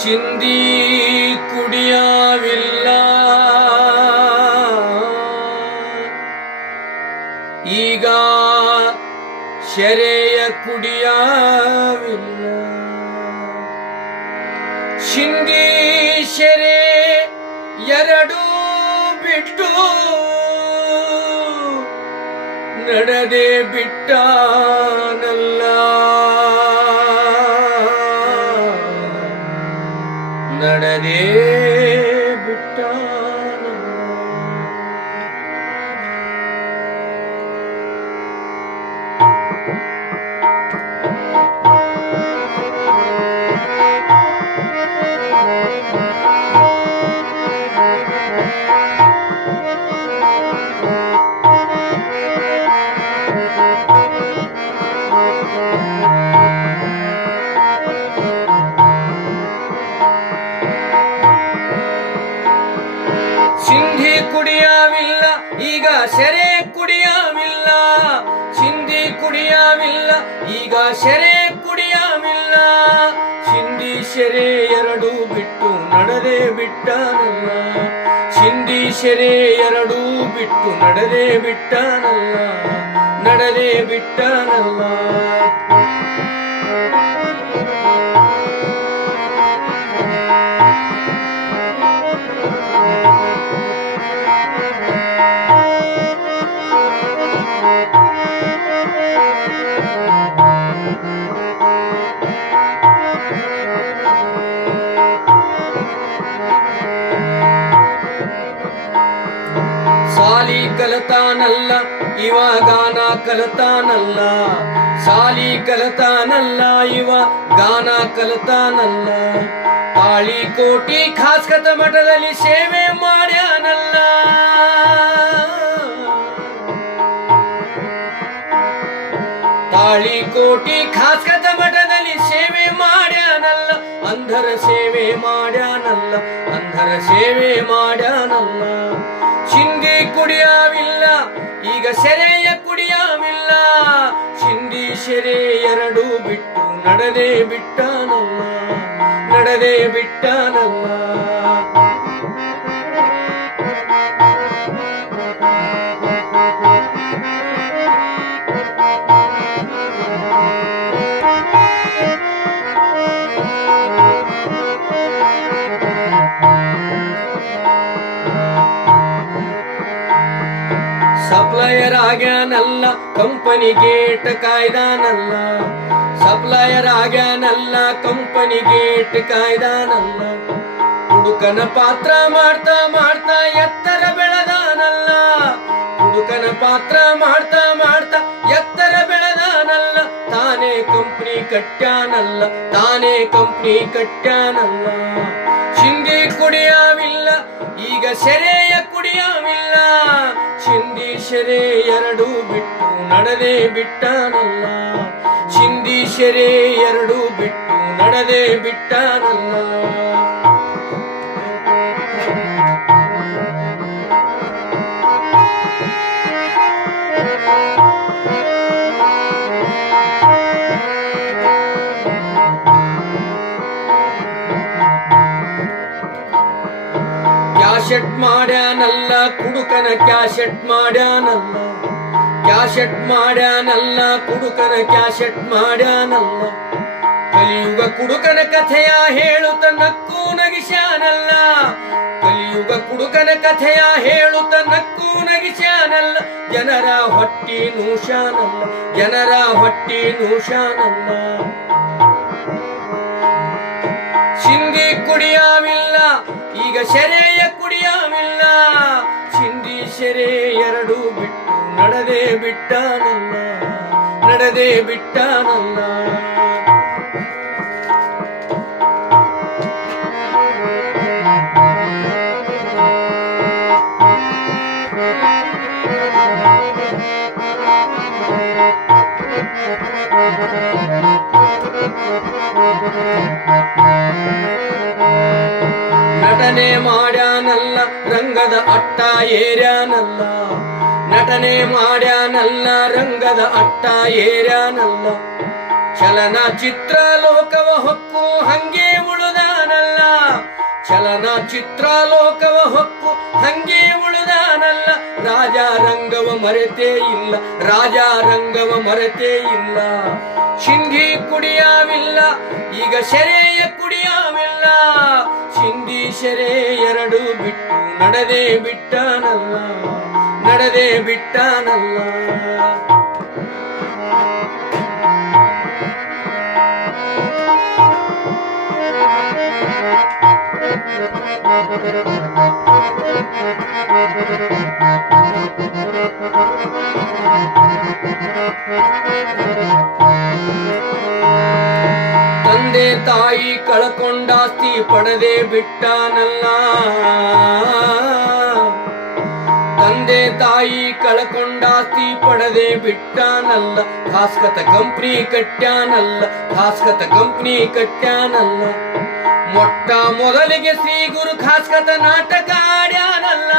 ಚಿಂದಿ ಕುಡಿಯವಿಲ್ಲ ಈಗ ಶೆರೆಯ ಕುಡಿಯವಿಲ್ಲ. ಚಿಂದಿ ಶೆರೆ ಎರಡು ಬಿಟ್ಟು ನಡೆದೇ ಬಿಟ್ಟನಲ್ಲ, ನಡೆದೇ ಬಿಟ್ಟನಲ್ಲ. ಸಿಂಧಿ ಕುಡಿಯವಿಲ್ಲ ಈಗ ಶೆರೆ ಕುಡಿಯವಿಲ್ಲ. ಸಿಂಧಿ ಕುಡಿಯವಿಲ್ಲ ಈಗ ಶೆರೆ ಕುಡಿಯವಿಲ್ಲ. ಸಿಂಧಿ ಶೆರೆ ಎರಡು ಬಿಟ್ಟು ನಡೆದೇ ಬಿಟ್ಟನಲ್ಲ. ಸಿಂಧಿ ಶೆರೆ ಎರಡು ಬಿಟ್ಟು ನಡೆದೇ ಬಿಟ್ಟನಲ್ಲ, ನಡೆದೇ ಬಿಟ್ಟನಲ್ಲ. ಸಾಲಿ ಕಲತಾನಲ್ಲ ಇವ ಗಾನ ಕಲತಾನಲ್ಲ. ಸಾಲಿ ಕಲತಾನಲ್ಲ ಇವ ಗಾನ ಕಲತಾನಲ್ಲ. ತಾಳಿ ಕೋಟಿ ಖಾಸ್ಕತ ಮಠದಲ್ಲಿ ಸೇವೆ ಮಾಡ್ಯಾನಲ್ಲ. ತಾಳಿ ಕೋಟಿ ಖಾಸ್ಕತ ಮಠದಲ್ಲಿ ಸೇವೆ ಮಾಡ್ಯಾನಲ್ಲ. ಅಂಧರ ಸೇವೆ ಮಾಡ್ಯಾನಲ್ಲ, ಅಂಧರ ಸೇವೆ ಮಾಡ್ಯಾನಲ್ಲ. ಚಿಂದಿ ಕುಡಿಯವಿಲ್ಲ ಈಗ ಶೆರೆಯ ಕುಡಿಯವಿಲ್ಲ. ಚಿಂದಿ ಶೆರೆ ಎರಡು ಬಿಟ್ಟು ನಡೆದೇ ಬಿಟ್ಟನಲ್ಲ, ನಡೆದೇ ಬಿಟ್ಟನಲ್ಲ. ಸಪ್ಲೈಯರ್ ಆಗ್ಯಾನಲ್ಲ ಕಂಪನಿ ಗೇಟ್ ಕಾಯ್ದಾನಲ್ಲ. ಸಪ್ಲೈಯರ್ ಆಗ್ಯಾನಲ್ಲ ಕಂಪನಿ ಗೇಟ್ ಕಾಯ್ದಾನಲ್ಲ. ಹುಡುಕನ ಪಾತ್ರ ಮಾಡ್ತಾ ಮಾಡ್ತಾ ಎತ್ತರ ಬೆಳೆದಾನಲ್ಲ. ಹುಡುಕನ ಪಾತ್ರ ಮಾಡ್ತಾ ಮಾಡ್ತಾ ಎತ್ತರ ಬೆಳೆದಾನಲ್ಲ. ತಾನೇ ಕಂಪನಿ ಕಟ್ಟ್ಯಾನಲ್ಲ, ತಾನೇ ಕಂಪನಿ ಕಟ್ಟ್ಯಾನಲ್ಲ. ಚಿಂದಿ ಕುಡಿಯವಿಲ್ಲ ಈಗ ಶೆರೆಯ ಕುಡಿಯವಿಲ್ಲ. ಚಿಂದಿ ಶೆರೆ ಎರಡು ಬಿಟ್ಟು ನಡೆದೇ ಬಿಟ್ಟನಲ್ಲ. ಚಿಂದಿ ಶೆರೆ ಎರಡು ಬಿಟ್ಟು ನಡೆದೇ ಬಿಟ್ಟನಲ್ಲ. ಕ್ಯಾಶೆಟ್ ಮಾಡ್ಯಾನಲ್ಲ ಕುಡುಕನ ಕ್ಯಾಶೆಟ್ ಮಾಡ್ಯಾನಲ್ಲ. ಕ್ಯಾಶೆಟ್ ಮಾಡ್ಯಾನಲ್ಲ ಕುಡುಕನ ಕ್ಯಾಶೆಟ್ ಮಾಡ್ಯಾನಲ್ಲ. ಕಲಿಯುಗ ಕುಡುಕನ ಕಥೆಯ ಹೇಳುತ್ತ ನಕ್ಕೂ ನಗಿಸ್ಯಾನಲ್ಲ. ಕಲಿಯುಗ ಕುಡುಕನ ಕಥೆಯ ಹೇಳುತ್ತ ನಕ್ಕೂ ನಗಿಸ್ಯಾನಲ್ಲ. ಜನರ ಹೊಟ್ಟಿ ನೂಶಾನಲ್ಲ, ಜನರ ಹೊಟ್ಟಿ ನೂಶಾನಲ್ಲ. ಚಿಂದಿ ಕುಡಿಯವಿಲ್ಲ ಈಗ ಶೆರೆಯ ಕುಡಿಯವಿಲ್ಲ. ಚಿಂದಿ ಶೆರೆ ಎರಡು ಬಿಟ್ಟು ನಡೆದೇ ಬಿಟ್ಟನಲ್ಲ, ನಡೆದೇ ಬಿಟ್ಟನಲ್ಲ. ನಟನೆ ಮಾಡ್ಯಾನಲ್ಲ ರಂಗದ ಅಟ್ಟ ಏರ್ಯಾನಲ್ಲ. ನಟನೆ ಮಾಡ್ಯಾನಲ್ಲ ರಂಗದ ಅಟ್ಟ ಏರ್ಯಾನಲ್ಲ. ಚಲನಚಿತ್ರ ಲೋಕವ ಹೊಕ್ಕು ಹಂಗೆ ಉಳಿದಾನಲ್ಲ, ಚಲನಚಿತ್ರ ಲೋಕವ ಹೊಕ್ಕು ಹಂಗೆ ಉಳಿದಾನಲ್ಲ. ರಾಜಾರಂಗವ ಮರೆತೇ ಇಲ್ಲ, ರಾಜಾರಂಗವ ಮರೆತೇ ಇಲ್ಲ. ಸಿಂಧಿ ಕುಡಿಯಾವಿಲ್ಲ, ಈಗ ಸೆರೆಯ ಕುಡಿಯಾವಿಲ್ಲ. ಸಿಂಧಿ ಸೆರೆ ಎರಡು ಬಿಟ್ಟು ನಡೆದೇ ಬಿಟ್ಟನಲ್ಲ, ನಡೆದೇ ಬಿಟ್ಟನಲ್ಲ. ತಂದೆ ತಾಯಿ ಕಳ್ಕೊಂಡಾಸ್ತಿ ಪಡೆದೇ ಬಿಟ್ಟನಲ್ಲ, ತಂದೆ ತಾಯಿ ಕಳ್ಕೊಂಡಾಸ್ತಿ ಪಡೆದೇ ಬಿಟ್ಟನಲ್ಲ. ಖಾಸ್ಕತ ಕಂಪ್ನಿ ಕಟ್ಟ್ಯಾನಲ್ಲ, ಖಾಸ್ಕತ ಕಂಪ್ನಿ ಕಟ್ಟ್ಯಾನಲ್ಲ. ಮೊಟ್ಟ ಮೊದಲಿಗೆ ಶ್ರೀ ಗುರು ಖಾಸ್ಕತ ನಾಟಕ ಆಡ್ಯಾನಲ್ಲ,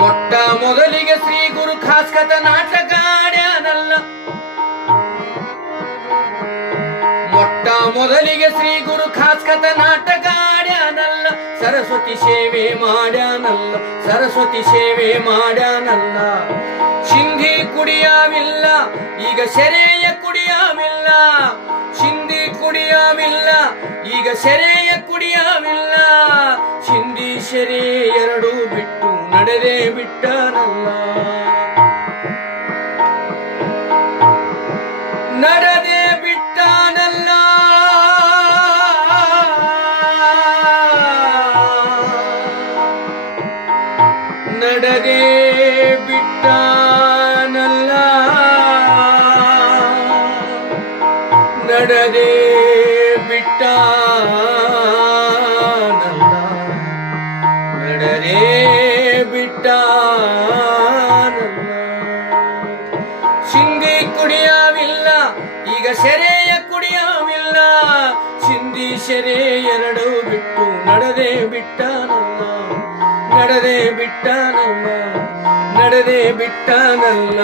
ಮೊಟ್ಟ ಮೊದಲಿಗೆ ಶ್ರೀ ಗುರು ಖಾಸ್ಕತ ನಾಟಕ ಆಡ್ಯಾನಲ್ಲ. ಮೊಟ್ಟ ಮೊದಲಿಗೆ ಶ್ರೀ ಗುರು ಖಾಸ್ಕತ ನಾಟಕ ಆಡ್ಯಾನಲ್ಲ. ಸರಸ್ವತಿ ಸೇವೆ ಮಾಡ್ಯಾನಲ್ಲ, ಸರಸ್ವತಿ ಸೇವೆ ಮಾಡ್ಯಾನಲ್ಲ. ಸಿಂಧಿ ಕುಡಿಯಾವಿಲ್ಲ, ಈಗ ಸೆರೆಯ ಕುಡಿಯಾವಿಲ್ಲ. ಸಿಂಧಿ ಕುಡಿಯಾವಿಲ್ಲ, ಈಗ ಸೆರೆಯ ಕುಡಿಯಾವಿಲ್ಲ. ಸಿಂಧಿ ಸೆರೆ ಎರಡು ಬಿಟ್ಟು ನಡೆದೇ ಬಿಟ್ಟನಲ್ಲ, ನಡೆದೇ ಬಿಟ್ಟನಲ್ಲ. ನಡೆದೇ ಬಿಟ್ಟನಲ್ಲ, ನಡೆದೇ ಬಿಟ್ಟನಲ್ಲ, ನಡೆದೇ ಬಿಟ್ಟನಲ್ಲ. ಸಿಂಧಿ ಕುಡಿಯಾವಿಲ್ಲ, ಈಗ ಸೆರೆಯ ಕುಡಿಯಾವಿಲ್ಲ. ಸಿಂಧಿ ಸೆರೆ ಎರಡು ಬಿಟ್ಟು ನಡೆದೇ ಬಿಟ್ಟನಲ್ಲ, ನಡೆದೇ ಬಿಟ್ಟನಲ್ಲ, ನಡೆದೇ ಬಿಟ್ಟನಲ್ಲ.